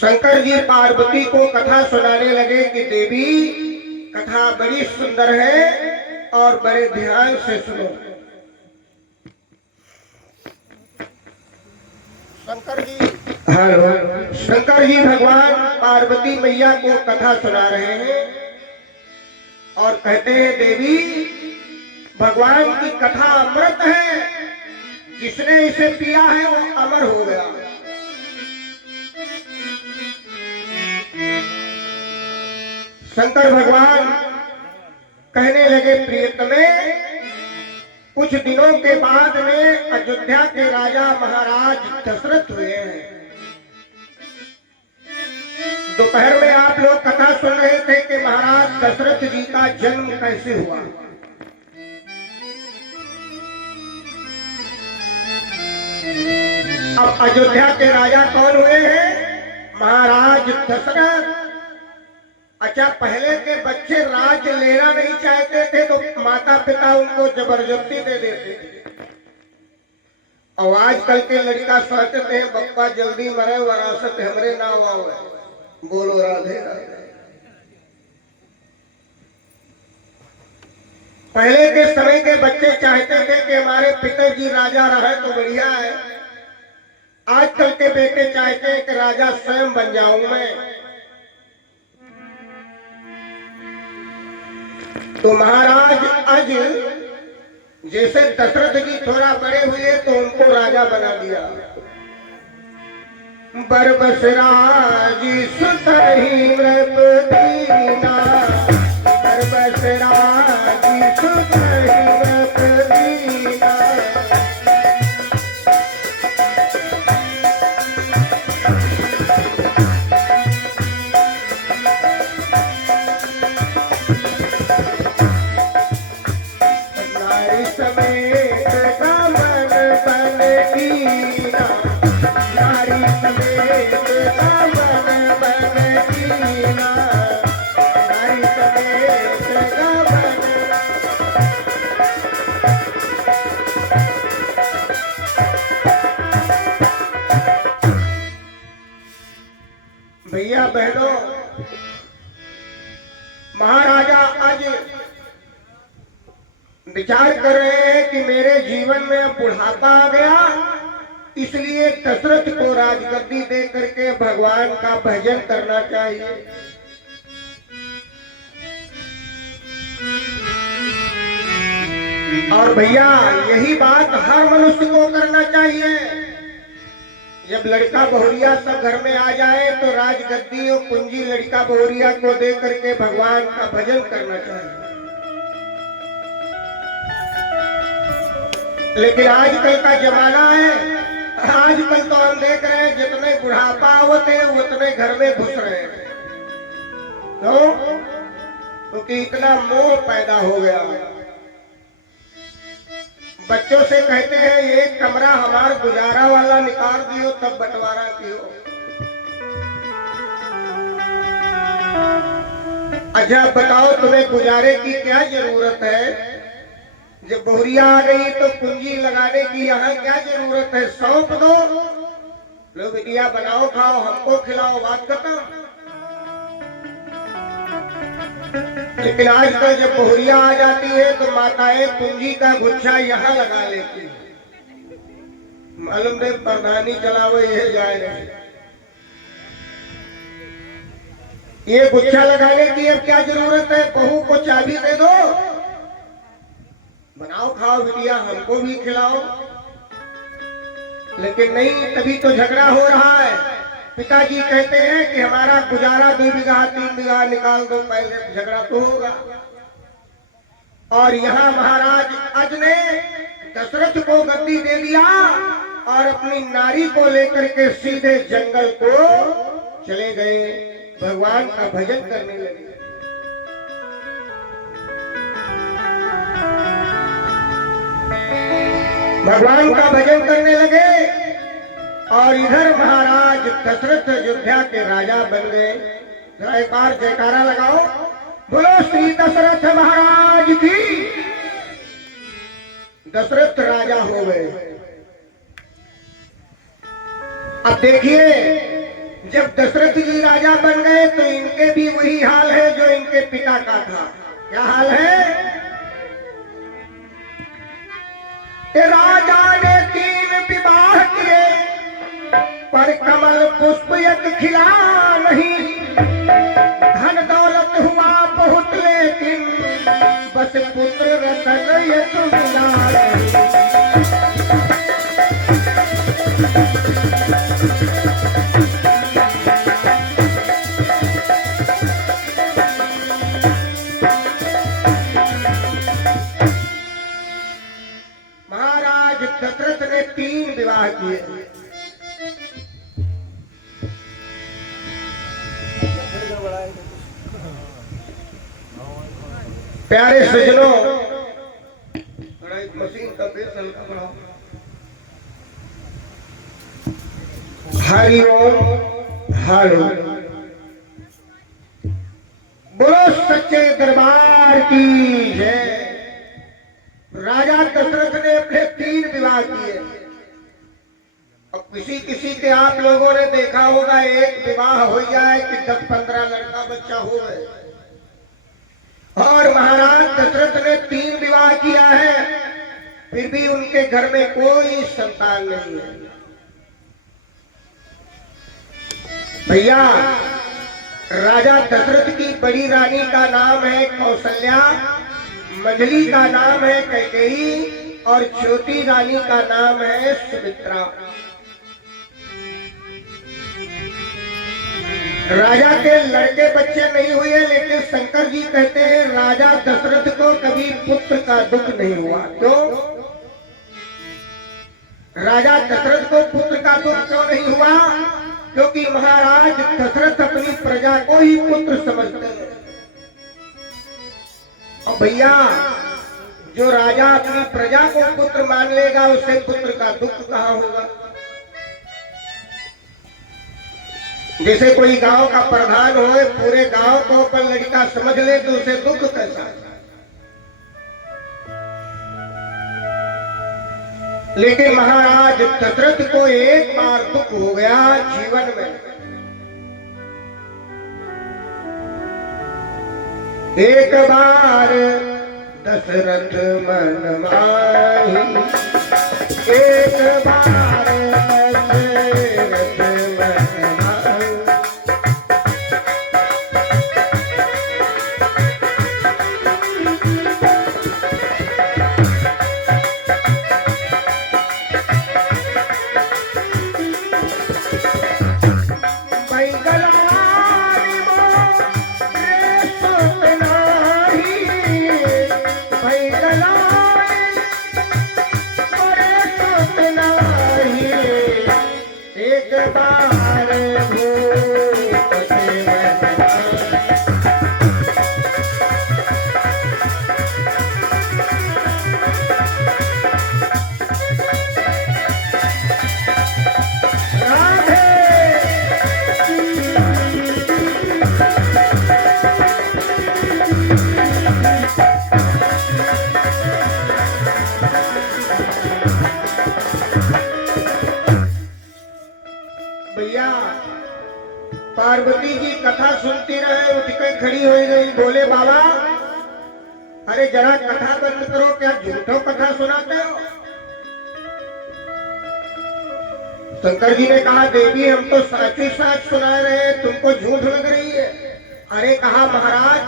शंकर जी पार्वती को कथा सुनाने लगे कि देवी कथा बड़ी सुंदर है और बड़े ध्यान से सुनो। शंकर जी भगवान पार्वती मैया को कथा सुना रहे हैं और कहते हैं देवी भगवान की कथा अमृत है, जिसने इसे पिया है वो अमर हो गया। शंकर भगवान कहने लगे प्रियतमे, कुछ दिनों के बाद में अयोध्या के राजा महाराज दशरथ हुए हैं। दोपहर में आप लोग कथा सुन रहे थे कि महाराज दशरथ जी का जन्म कैसे हुआ। अब अयोध्या के राजा कौन हुए हैं? महाराज दशरथ। अच्छा, पहले के बच्चे राज लेना नहीं चाहते थे तो माता पिता उनको जबरदस्ती दे देते थे, और आजकल के लड़का सोचते हैं बप्पा जल्दी मरे वरासत हमरे नाम आओ। बोलो राधे राधे। पहले के समय के बच्चे चाहते थे कि हमारे पिताजी राजा रहे तो बढ़िया है। आजकल के बेटे चाहते हैं कि राजा स्वयं बन जाऊं मैं। तो महाराज आज जैसे दशरथ जी थोड़ा बड़े हुए तो उनको राजा बना दिया। बरबस राज सुत ही नृपदीना, बरबस राज सुत ही नृपदीना। नारी समेत दामन बन कीना, नारी समेत दामन बन कीना, नारी समेत दामन। भैया बहनों, महाराजा आज विचार कर रहे हैं कि मेरे जीवन में बुढ़ापा आ गया, इसलिए दशरथ को राजगद्दी दे करके भगवान का भजन करना चाहिए। और भैया यही बात हर मनुष्य को करना चाहिए। जब लड़का बहुरिया सब घर में आ जाए तो राजगद्दी और कुंजी लड़का बहुरिया को दे करके भगवान का भजन करना चाहिए। लेकिन आजकल का जमाना है, आजकल तो हम देख रहे हैं जितने बुढ़ापा होते हैं उतने घर में घुस रहे हैं। क्योंकि इतना मोह पैदा हो गया। बच्चों से कहते हैं एक कमरा हमारा गुजारा वाला निकाल दियो तब बंटवारा कियो। अच्छा बताओ, तुम्हें गुजारे की क्या जरूरत है? जब बहुरिया आ गई तो पूंजी लगाने की यहाँ क्या जरूरत है? सौंप दो, लो बिटिया बनाओ खाओ हमको खिलाओ, बात खत्म। लेकिन आजकल जब बहुरिया आ जाती है तो माताएं पूंजी का गुच्छा यहाँ लगा लेती है। मालूम दे प्रधानी चलाओ यह जाए नहीं। ये गुच्छा लगाने की अब क्या जरूरत है? बहू को चाबी दे दो, बनाओ खाओ बिटिया हमको भी खिलाओ। लेकिन नहीं, तभी तो झगड़ा हो रहा है। पिताजी कहते हैं कि हमारा गुजारा 2 बीघा 3 बीघा निकाल दो, पहले झगड़ा तो होगा। और यहाँ महाराज अज ने दशरथ को गद्दी दे दिया और अपनी नारी को लेकर के सीधे जंगल को चले गए, भगवान का भजन करने लगे। भगवान का भजन करने लगे और इधर महाराज दशरथ अयोध्या के राजा बन गए। जरा एक बार जयकारा लगाओ, बोलो श्री दशरथ महाराज की। दशरथ राजा हो गए। अब देखिए जब दशरथ जी राजा बन गए तो इनके भी वही हाल है जो इनके पिता का था। क्या हाल है? कि राजा ने 3 विवाह किए पर कमल पुष्प एक खिला नहीं। धन दौलत हुआ बहुत लेकिन बस पुत्र रतन एक मिला नहीं। महाराज दशरथ ने 3 विवाह किए। प्यारे सज्जनों, मशीन का बेस हल्का बढ़ाओ। हरि ओम हरि। बोलो सच्चे दरबार की जय। राजा दशरथ ने अपने 3 विवाह किए। और किसी किसी के आप लोगों ने देखा होगा एक विवाह हो जाए कि 10-15 लड़का बच्चा हो गए। और महाराज दशरथ ने 3 विवाह किया है, फिर भी उनके घर में कोई संतान नहीं है। भैया, राजा दशरथ की बड़ी रानी का नाम है कौशल्या, मंझली का नाम है कैकेयी और छोटी रानी का नाम है सुमित्रा। राजा के लड़के बच्चे नहीं हुए, लेकिन शंकर जी कहते हैं राजा दशरथ को कभी पुत्र का दुख नहीं हुआ। क्यों? राजा दशरथ को पुत्र का दुख क्यों नहीं हुआ? क्योंकि महाराज दशरथ अपनी प्रजा को ही पुत्र समझते हैं। और भैया, जो राजा अपनी प्रजा को पुत्र मान लेगा उसे पुत्र का दुख कहाँ होगा? जैसे कोई गांव का प्रधान हो, पूरे गांव को अपन लड़का समझ ले तो उसे दुख कैसा? लेकिन महाराज दशरथ को एक बार दुख हो गया जीवन में। एक बार दशरथ मन माही, एक बार दशरथ मन माही। पार्वती जी कथा सुनती रहे, उठ के खड़ी हो गई, बोले बाबा अरे जरा कथा बंद करो, क्या झूठो कथा सुनाते हो? शंकर जी ने कहा देवी हम तो सच ही सच सुना रहे, तुमको झूठ लग रही है। अरे कहा महाराज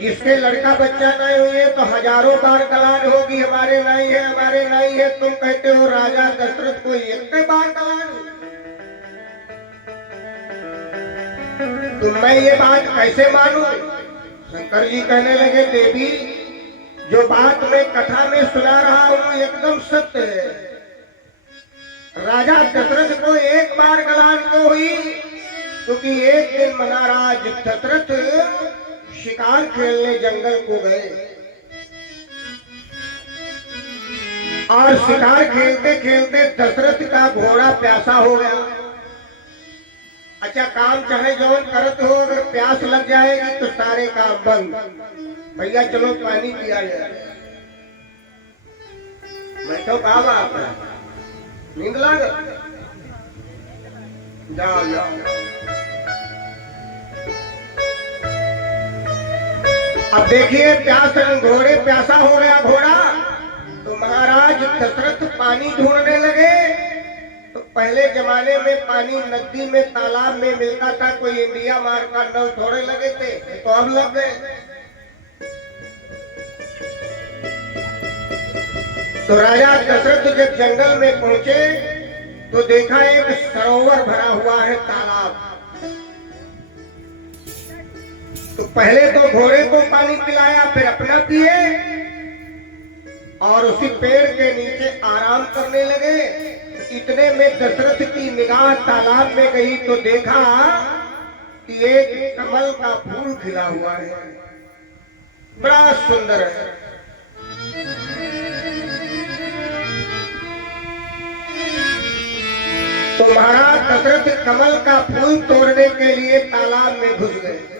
जिसके लड़का बच्चा नहीं हुए तो हजारों बार गलान होगी हमारे नहीं है, हमारे नहीं है। तुम कहते हो राजा दशरथ को एक बार गलान? तो मैं ये बात कैसे मानूं? शंकर जी कहने लगे देवी जो बात मैं कथा में सुना रहा हूं एकदम सत्य है। राजा दशरथ को एक बार गलान क्यों हुई? क्योंकि एक दिन महाराज दशरथ शिकार खेलने जंगल को गए और शिकार खेलते खेलते दशरथ का घोड़ा प्यासा हो गया। अच्छा काम चाहे जौन करत हो, अगर प्यास लग जाएगी तो सारे काम बंद। भैया चलो पानी पिया जाए। बैठो कहा बात है, नींद लाग। जाओ जाओ। अब देखिए घोड़े प्यासा हो गया घोड़ा, तो महाराज दशरथ पानी ढूंढने लगे। तो पहले जमाने में पानी नदी में तालाब में मिलता था, कोई इंडिया मार का नल थोड़े लगे थे, तो अब लग गए। तो राजा दशरथ जब जंगल में पहुंचे तो देखा एक सरोवर भरा हुआ है, तालाब। तो पहले तो घोड़े को पानी पिलाया, फिर अपना पिए और उसी पेड़ के नीचे आराम करने लगे। इतने में दशरथ की निगाह तालाब में गई तो देखा कि एक कमल का फूल खिला हुआ है, बड़ा सुंदर है। तो महाराज दशरथ कमल का फूल तोड़ने के लिए तालाब में घुस गए।